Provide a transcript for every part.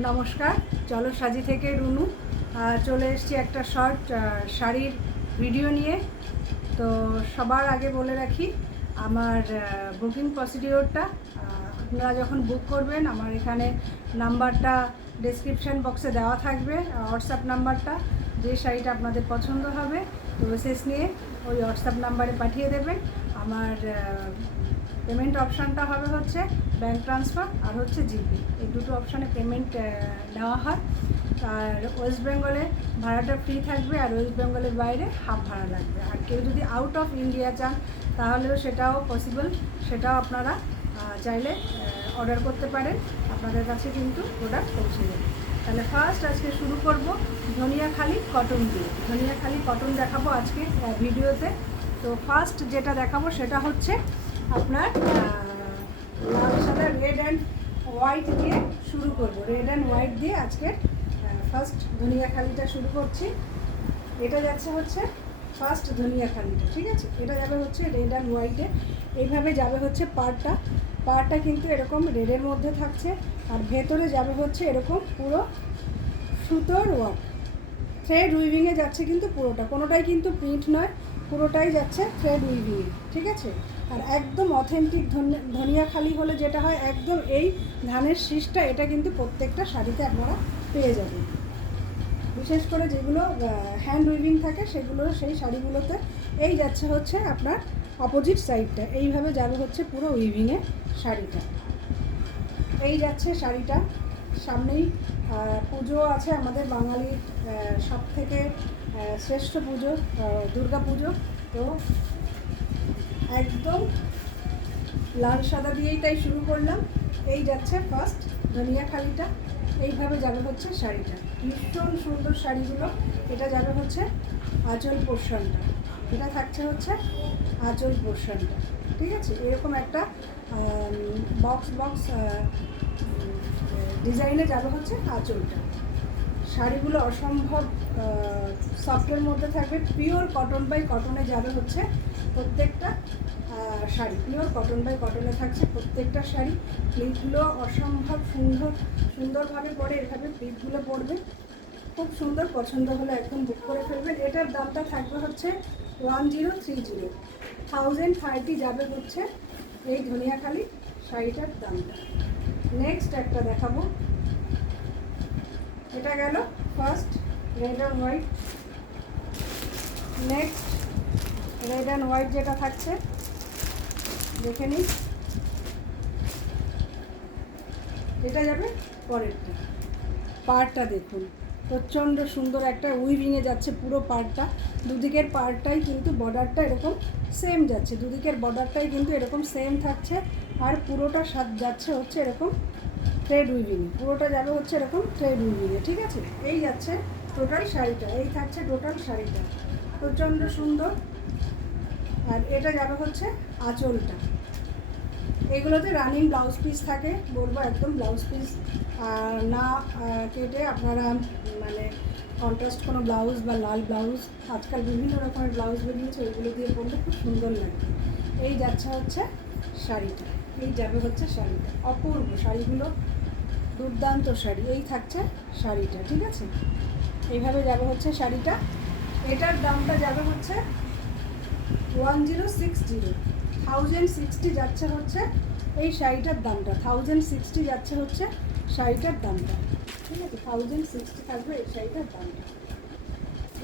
নমস্কার, চলো সাজি থেকে রুনু চলে এসেছি একটা শর্ট শাড়ির ভিডিও নিয়ে। তো সবার আগে বলে রাখি, আমার বুকিং প্রসিডিওরটা আপনারা যখন বুক করবেন আমার এখানে নাম্বারটা ডেসক্রিপশান বক্সে দেওয়া থাকবে, হোয়াটসঅ্যাপ নাম্বারটা। যে শাড়িটা আপনাদের পছন্দ হবে প্রসেস নিয়ে ওই হোয়াটসঅ্যাপ নাম্বারে পাঠিয়ে দেবেন। আমার পেমেন্ট অপশানটা হবে হচ্ছে ব্যাঙ্ক ট্রান্সফার আর হচ্ছে জিপে, এই দুটো অপশানে পেমেন্ট নেওয়া হয়। আর ওয়েস্ট বেঙ্গলে ভাড়াটা ফ্রি থাকবে, আর ওয়েস্ট বেঙ্গলের বাইরে হাফ ভাড়া লাগবে। আর কেউ যদি আউট অফ ইন্ডিয়া চান তাহলেও সেটাও পসিবল, সেটাও আপনারা চাইলে অর্ডার করতে পারেন, আপনাদের কাছে কিন্তু প্রোডাক্ট পৌঁছে যাবে। তাহলে ফার্স্ট আজকে শুরু করব ধনিয়াখালি কটন দিয়ে। ধনিয়াখালি কটন দেখাবো আজকে ভিডিওতে। তো ফার্স্ট যেটা দেখাবো সেটা হচ্ছে আপনার লাল সাদা রেড অ্যান্ড হোয়াইট দিয়ে শুরু করব। রেড অ্যান্ড হোয়াইট দিয়ে আজকে ফার্স্ট ধনিয়াখালিটা শুরু করছি। এটা যাচ্ছে হচ্ছে ফার্স্ট ধনিয়াখালিটা, ঠিক আছে। এটা যাবে হচ্ছে রেড অ্যান্ড হোয়াইটে, এইভাবে যাবে হচ্ছে পাড়টা কিন্তু এরকম রেডের মধ্যে থাকছে, আর ভেতরে যাবে হচ্ছে এরকম পুরো সুতোর ওয়ার্ক, থ্রেড উইভিংয়ে যাচ্ছে কিন্তু পুরোটা, কোনোটাই কিন্তু প্রিন্ট নয়, পুরোটাই যাচ্ছে থ্রেড উইভিংয়ে, ঠিক আছে। আর একদম অথেন্টিক ধনিয়াখালি হলে যেটা হয়, একদম এই ধানের শীষটা, এটা কিন্তু প্রত্যেকটা শাড়িতে আপনারা পেয়ে যাবেন। বিশেষ করে যেগুলো হ্যান্ড উইভিং থাকে সেগুলো, সেই শাড়িগুলোতে এই যাচ্ছে হচ্ছে আপনার অপোজিট সাইডটা, এইভাবে যাবে হচ্ছে পুরো উইভিংয়ে শাড়িটা। এই যাচ্ছে শাড়িটা। সামনেই পুজো আছে, আমাদের বাঙালির সব থেকে শ্রেষ্ঠ পুজো দুর্গা পুজো। তো একদম লাল সাদা দিয়েই তাই শুরু করলাম। এই যাচ্ছে ফার্স্ট ধনিয়াখালিটা, এইভাবে যাবে হচ্ছে শাড়িটা। ভীষণ সুন্দর শাড়িগুলো। এটা যাবে হচ্ছে আঁচল পোর্শনটা, এটা থাকছে হচ্ছে আঁচল পোর্শনটা, ঠিক আছে। এরকম একটা বক্স ডিজাইনে যাবে হচ্ছে আঁচলটা। শাড়িগুলো অসম্ভব সফটের মধ্যে থাকবে, পিওর কটন বাই কটনে যাবে হচ্ছে প্রত্যেকটা শাড়ি, পিওর কটন বাই কটনে থাকছে প্রত্যেকটা শাড়ি। প্লিটগুলো অসম্ভব সুন্দরভাবে পরে, এভাবে প্লিটগুলো পরবে, খুব সুন্দর। পছন্দ হলে একদম বুক করে ফেলবেন। এটার দামটা থাকবে হচ্ছে 1030, 1030 যাবে হচ্ছে এই ধনিয়াখালি শাড়িটার দামটা। নেক্সট একটা দেখাবো, এটা গেল first red and white. Next red and white যেটা থাকছে দেখে নিই, এটা যাবে পরেরটা। পাড়টা দেখুন, প্রচণ্ড সুন্দর একটা উইভিংয়ে যাচ্ছে পুরো পাড়টা, দুদিকের পাড়টাই কিন্তু বর্ডারটা এরকম সেম যাচ্ছে, দুদিকের বর্ডারটাই কিন্তু এরকম সেম থাকছে। আর পুরোটা যাচ্ছে হচ্ছে এরকম থ্রেড উইভিংয়ে, পুরোটা যাবে হচ্ছে এরকম থ্রেড উইভিংয়ে, ঠিক আছে। এই যাচ্ছে টোটাল শাড়িটা, এই থাকছে টোটাল শাড়িটা, প্রচণ্ড সুন্দর। আর এটা যাবে হচ্ছে আঁচলটা। এগুলোতে রানিং ব্লাউজ পিস থাকে, বলবো একদম ব্লাউজ পিস না কেটে আপনারা মানে কন্ট্রাস্ট কোনো ব্লাউজ বা লাল ব্লাউজ, আজকাল বিভিন্ন রকমের ব্লাউজ বেরিয়েছে, ওইগুলো দিয়ে পরলে খুব সুন্দর লাগবে। এই যাচ্ছে হচ্ছে শাড়িটা, এই যাবে হচ্ছে শাড়িটা, অপূর্ব শাড়িগুলো, দুর্দান্ত শাড়ি। এই থাকছে শাড়িটা, ঠিক আছে। এইভাবে যাবে হচ্ছে শাড়িটা। এটার দামটা যাবে হচ্ছে 1060, 1060 যাচ্ছে হচ্ছে এই শাড়িটার দামটা, 1060 যাচ্ছে হচ্ছে শাড়িটার দামটা, ঠিক আছে। 1060 থাকবে এই শাড়িটার দামটা।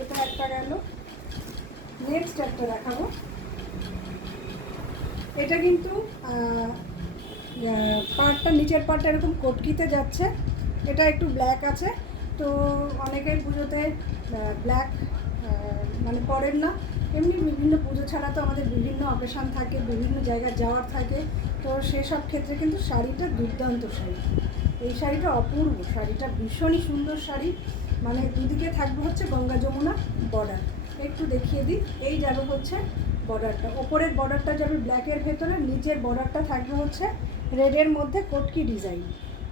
এটা একটা গেল। নেক্সট একটা দেখাবো, এটা কিন্তু পাড়টা, নিচের পাড়টা এরকম কটকিতে যাচ্ছে, এটা একটু ব্ল্যাক আছে। তো অনেকের পুজোতে ব্ল্যাক মানে পরেন না, এমনি বিভিন্ন পুজো ছাড়া তো আমাদের বিভিন্ন অকেশান থাকে, বিভিন্ন জায়গায় যাওয়ার থাকে, তো সেসব ক্ষেত্রে কিন্তু শাড়িটা দুর্দান্ত শাড়ি। এই শাড়িটা অপূর্ব, শাড়িটা ভীষণই সুন্দর শাড়ি, মানে দুদিকে থাকবে হচ্ছে গঙ্গা যমুনা বর্ডার। একটু দেখিয়ে দিই, এই যাবে হচ্ছে বর্ডারটা, ওপরের বর্ডারটা যাবে ব্ল্যাকের ভেতরে, নিচের বর্ডারটা থাকবে হচ্ছে রেডের মধ্যে কটকি ডিজাইন,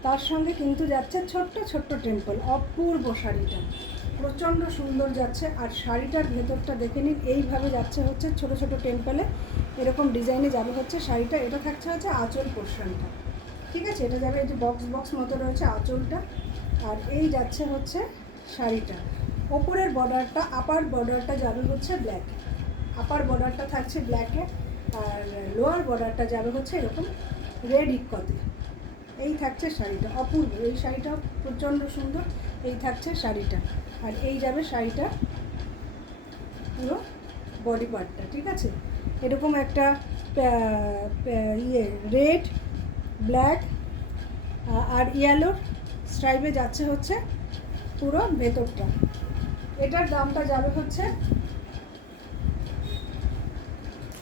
তার সঙ্গে কিন্তু যাচ্ছে ছোট্ট ছোট্ট টেম্পল। অপূর্ব শাড়িটা, প্রচণ্ড সুন্দর যাচ্ছে। আর শাড়িটার ভেতরটা দেখে নিন, এইভাবে যাচ্ছে হচ্ছে ছোট ছোট টেম্পলে, এরকম ডিজাইনে যাবে হচ্ছে শাড়িটা। এটা থাকছে হচ্ছে আঁচল পোর্শনটা, ঠিক আছে। এটা যাবে এই যে বক্স মতো রয়েছে আঁচলটা, আর এই যাচ্ছে হচ্ছে শাড়িটা। ওপরের বর্ডারটা, আপার বর্ডারটা যাবে হচ্ছে ব্ল্যাক, আপার বর্ডারটা থাকছে ব্ল্যাকে, আর লোয়ার বর্ডারটা যাবে হচ্ছে এরকম রেড ইক্কতে। এই থাকছে শাড়িটা, অপূর্ব। এই শাড়িটা প্রচণ্ড সুন্দর। এই থাকছে শাড়িটা, আর এই যাবে শাড়িটা পুরো বডি পার্টটা, ঠিক আছে। এরকম একটা রেড, ব্ল্যাক আর ইয়েলোর স্ট্রাইপে যাচ্ছে হচ্ছে পুরো ভেতরটা। এটার দামটা যাবে হচ্ছে,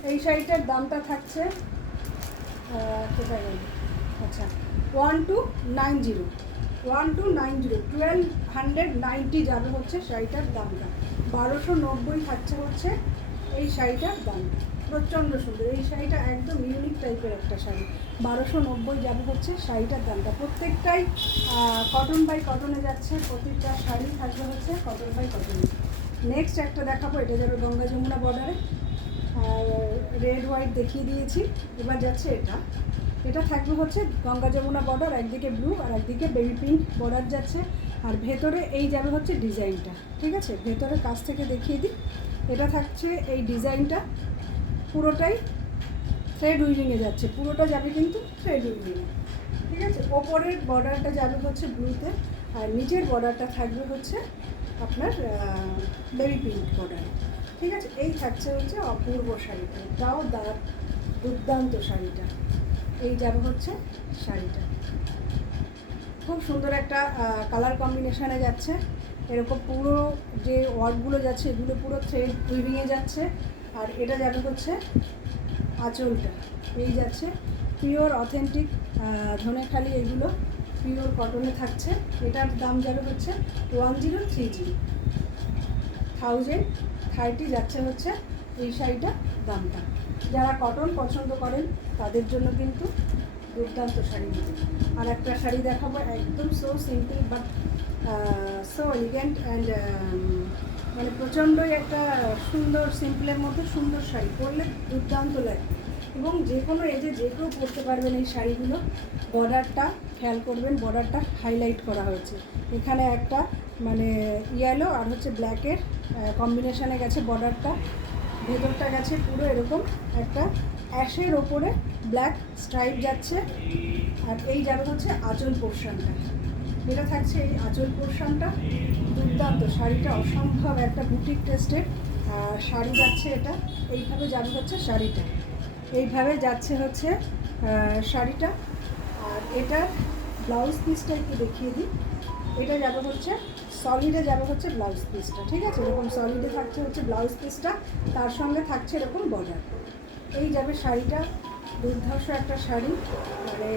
এই শাড়িটার দামটা থাকছে কোথায়, আচ্ছা 1290, 1290 যাবে হচ্ছে শাড়িটার দামটা। 1290 থাকছে হচ্ছে এই শাড়িটার দাম। প্রচণ্ড সুন্দর এই শাড়িটা, একদম ইউনিক টাইপের একটা শাড়ি। 1290 যাবে হচ্ছে শাড়িটার দামটা। প্রত্যেকটাই কটন বাই কটনে যাচ্ছে, প্রত্যেকটা শাড়ি থাকবে হচ্ছে কটন বাই কটনে। নেক্সট একটা দেখাবো, এটা যাবে গঙ্গা যমুনা বর্ডারে, আর রেড হোয়াইট দেখিয়ে দিয়েছি। এবার যাচ্ছে এটা, এটা থাকবে হচ্ছে গঙ্গা যমুনা বর্ডার, একদিকে ব্লু আর একদিকে বেবি পিঙ্ক বর্ডার যাচ্ছে। আর ভেতরে এই যাবে হচ্ছে ডিজাইনটা, ঠিক আছে। ভেতরের কাছ থেকে দেখিয়ে দিই, এটা থাকছে এই ডিজাইনটা পুরোটাই থ্রেড উইভিংয়ে যাচ্ছে, পুরোটা যাবে কিন্তু থ্রেড উইভিংয়ে, ঠিক আছে। ওপরের বর্ডারটা যাবে হচ্ছে ব্লুতে, আর নিচের বর্ডারটা থাকবে হচ্ছে আপনার বেবি পিঙ্ক বর্ডার, ঠিক আছে। এই থাকছে হচ্ছে অপূর্ব শাড়িটা, এটাও দুর্দান্ত শাড়িটা। এই যাবে হচ্ছে শাড়িটা, খুব সুন্দর একটা কালার কম্বিনেশানে যাচ্ছে। এরকম পুরো যে ওয়ার্কগুলো যাচ্ছে এগুলো পুরো থ্রেড উইভিংয়ে যাচ্ছে। আর এটা যাবে হচ্ছে আঁচলটা, এই যাচ্ছে পিওর অথেন্টিক ধনেখালি, এগুলো পিওর কটনে থাকছে। এটার দাম যাবে হচ্ছে 1030 যাচ্ছে হচ্ছে এই শাড়িটার দামটা। যারা কটন পছন্দ করেন তাদের জন্য কিন্তু দুর্দান্ত শাড়ি। আর একটা শাড়ি দেখাবো, একদম so simple but so elegant and মানে প্রচণ্ডই একটা সুন্দর, সিম্পলের মধ্যে সুন্দর শাড়ি, পরলে দুর্দান্ত লাগে এবং যে কোনো এজে যে কেউ পরতে পারবেন এই শাড়িগুলো। বর্ডারটা খেয়াল করবেন, বর্ডারটা হাইলাইট করা হয়েছে, এখানে একটা মানে ইয়েলো আর হচ্ছে ব্ল্যাকের কম্বিনেশানে গেছে বর্ডারটা। ভেতরটা গেছে পুরো এরকম একটা অ্যাশের ওপরে ব্ল্যাক স্ট্রাইপ যাচ্ছে। আর এই যাবে হচ্ছে আঁচল পোর্শনটা, এটা থাকছে এই আঁচল পোর্শনটা। দুর্দান্ত শাড়িটা, অসম্ভব একটা বুটিক টেস্টের শাড়ি যাচ্ছে এটা। এইভাবে যাবে হচ্ছে শাড়িটা, এইভাবে যাচ্ছে হচ্ছে শাড়িটা। আর এটার ব্লাউজ পিসটা একটু দেখিয়ে দিই, এটা যাবে হচ্ছে সলিডে যাবে হচ্ছে ব্লাউজ পিসটা, ঠিক আছে। এরকম সলিডে থাকছে হচ্ছে ব্লাউজ পিসটা, তার সঙ্গে থাকছে এরকম বর্ডার। এই যাবে শাড়িটা, দুর্ধর্ষ একটা শাড়ি। মানে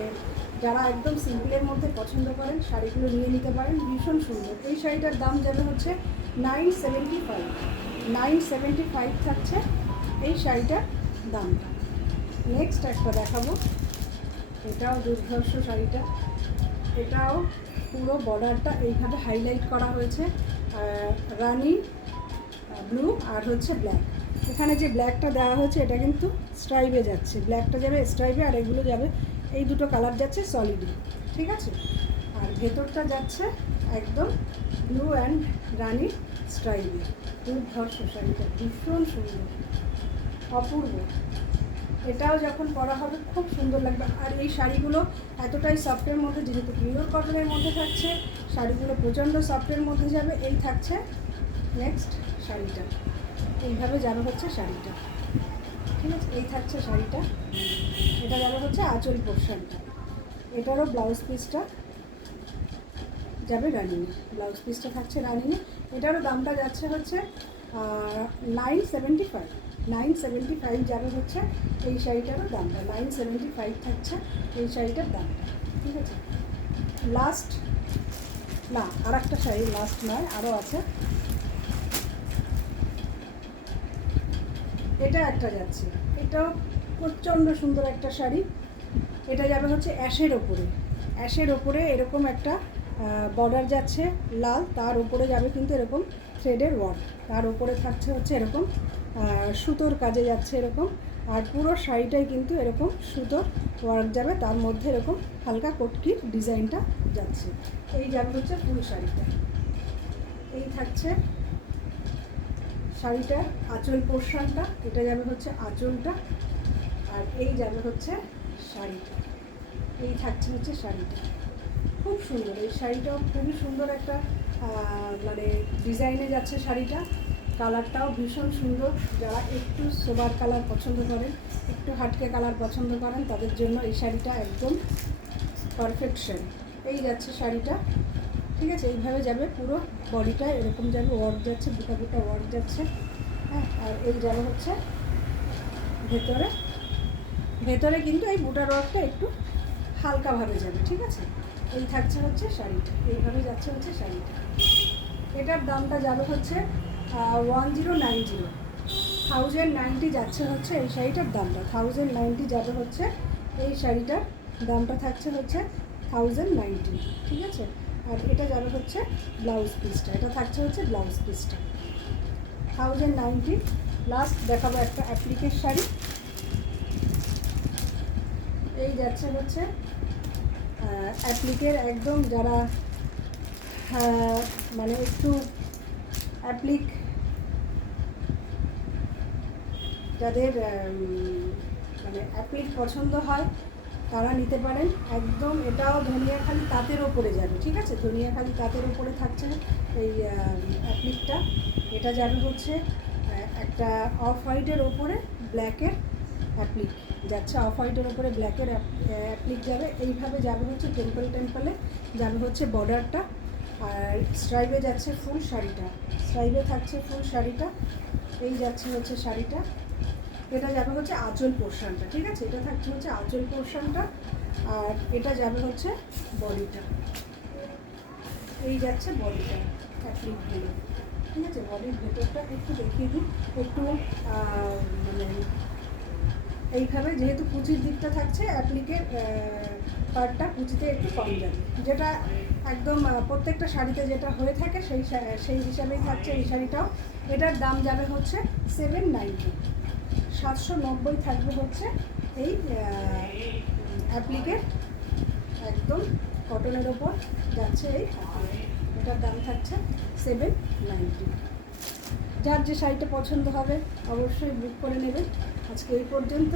যারা একদম সিম্পলের মধ্যে পছন্দ করেন শাড়িগুলো নিয়ে নিতে পারেন, ভীষণ সুন্দর। এই শাড়িটার দাম যাবে হচ্ছে 975 থাকছে এই শাড়িটার দামটা। নেক্সট একটা দেখাবো, এটাও দুর্ধর্ষ শাড়িটা, এটাও পুরো বর্ডারটা এইভাবে হাইলাইট করা হয়েছে, রানি ব্লু আর হচ্ছে ব্ল্যাক। এখানে যে ব্ল্যাকটা দেওয়া হয়েছে এটা কিন্তু স্ট্রাইপে যাচ্ছে, ব্ল্যাকটা যাবে স্ট্রাইপে আর এগুলো যাবে, এই দুটো কালার যাচ্ছে সলিডে, ঠিক আছে। আর ভেতরটা যাচ্ছে একদম ব্লু অ্যান্ড রানি স্ট্রাইপে। দুর্ধর্ষ শাড়িটা, ভীষণ সুন্দর, অপূর্ব। এটাও যখন পরা হবে খুব সুন্দর লাগবে। আর এই শাড়িগুলো এতটাই সফটের মধ্যে, যেহেতু পিওর কটনের মধ্যে থাকছে, শাড়িগুলো প্রচণ্ড সফটের মধ্যে যাবে। এই থাকছে নেক্সট শাড়িটা, এইভাবে যাবে হচ্ছে শাড়িটা, ঠিক আছে। এই থাকছে শাড়িটা, এটা যাবে হচ্ছে আঁচল পোর্শনটা। এটারও ব্লাউজ পিসটা যাবে রানিংয়ে, ব্লাউজ পিসটা থাকছে রানিংয়ে। এটারও দামটা যাচ্ছে হচ্ছে 975 যাবে হচ্ছে এই শাড়িটারও দামটা। 975 থাকছে এই শাড়িটার দামটা, ঠিক আছে। লাস্ট না, আর একটা শাড়ি, লাস্ট নয়, আরও আছে। এটা একটা যাচ্ছে, এটাও প্রচণ্ড সুন্দর একটা শাড়ি। এটা যাবে হচ্ছে অ্যাশের ওপরে, অ্যাশের ওপরে এরকম একটা বর্ডার যাচ্ছে লাল, তার উপরে যাবে কিন্তু এরকম থ্রেডের ওয়ার্ক, তার উপরে থাকছে হচ্ছে এরকম সুতোর কাজে যাচ্ছে এরকম আর পুরো শাড়িটাই কিন্তু এরকম সুতোর ওয়ার্ক যাবে, তার মধ্যে এরকম হালকা কটকির ডিজাইনটা যাচ্ছে। এই যাবে হচ্ছে ফুল শাড়িটা। এই থাকছে শাড়িটার আঁচল পোর্শনটা, এটা যাবে হচ্ছে আঁচলটা, আর এই যাবে হচ্ছে শাড়িটা। এই থাকছে হচ্ছে শাড়িটা, খুব সুন্দর। এই শাড়িটাও খুবই সুন্দর একটা মানে ডিজাইনে যাচ্ছে শাড়িটা। কালারটাও ভীষণ সুন্দর। যারা একটু সোবার কালার পছন্দ করেন, একটু হাটকে কালার পছন্দ করেন, তাদের জন্য এই শাড়িটা একদম পারফেকশন। এই যাচ্ছে শাড়িটা, ঠিক আছে। এইভাবে যাবে পুরো বডিটা, এরকম যাবে, ওয়ার্ক যাচ্ছে, বুটা বুটা ওয়ার্ক যাচ্ছে, হ্যাঁ। আর এই যাবে হচ্ছে ভেতরে, ভেতরে কিন্তু এই বুটার ওয়ার্কটা একটু হালকাভাবে যাবে, ঠিক আছে। এই থাকছে হচ্ছে শাড়িটা, এইভাবে যাচ্ছে হচ্ছে শাড়িটা। এটার দামটা যাবে হচ্ছে 1090, 1090 যাচ্ছে হচ্ছে এই শাড়িটার দামটা। 1090 যাবে হচ্ছে এই শাড়িটার দামটা, থাকছে হচ্ছে 1090, ঠিক আছে। আর এটা যাবে হচ্ছে ব্লাউজ পিসটা, এটা থাকছে হচ্ছে ব্লাউজ পিসটা 1090। লাস্ট দেখাবো একটা অ্যাপ্লিকের শাড়ি। এই যাচ্ছে হচ্ছে অ্যাপ্লিকের একদম, যারা মানে একটু অ্যাপ্লিক, যাদের মানে অ্যাপ্লিক পছন্দ হয় তারা নিতে পারেন। একদম এটাও ধনিয়াখালি তাঁতের ওপরে যাবে, ঠিক আছে। ধনিয়াখালি তাঁতের ওপরে থাকছে এই অ্যাপ্লিকটা। এটা যাবে হচ্ছে একটা অফ হোয়াইটের ওপরে ব্ল্যাকের অ্যাপ্লিক যাচ্ছে, অফ হোয়াইটের ওপরে ব্ল্যাকের অ্যাপ্লিক যাবে। এইভাবে যাবে হচ্ছে টেম্পল টেম্পলে যাবে হচ্ছে বর্ডারটা। আর স্ট্রাইপে যাচ্ছে ফুল শাড়িটা, স্ট্রাইপে থাকছে ফুল শাড়িটা। এই যাচ্ছে হচ্ছে শাড়িটা, এটা যাবে হচ্ছে আঁচল পোর্শনটা, ঠিক আছে। এটা থাকছে হচ্ছে আঁচল পোর্শনটা, আর এটা যাবে হচ্ছে বডিটা। এই যাচ্ছে বডিটা অ্যাপ্লিকগুলো, ঠিক আছে। বডির ভেতরটা একটু দেখিয়ে দিই, একটু মানে এইভাবে, যেহেতু কুচির দিকটা থাকছে অ্যাপ্লিকের পার্টটা কুচিতে একটু কম যাবে, যেটা একদম প্রত্যেকটা শাড়িতে যেটা হয়ে থাকে সেই হিসাবেই থাকছে এই শাড়িটাও। এটার দাম যাবে হচ্ছে 790, 790 থাকবে হচ্ছে এই অ্যাপ্লিকের একদম কটনের ওপর যাচ্ছে এই অ্যাপ্লিক। এটার দাম থাকছে 790। যার যে শাড়িটা পছন্দ হবে অবশ্যই বুক করে নেবেন। আজকে এই পর্যন্ত।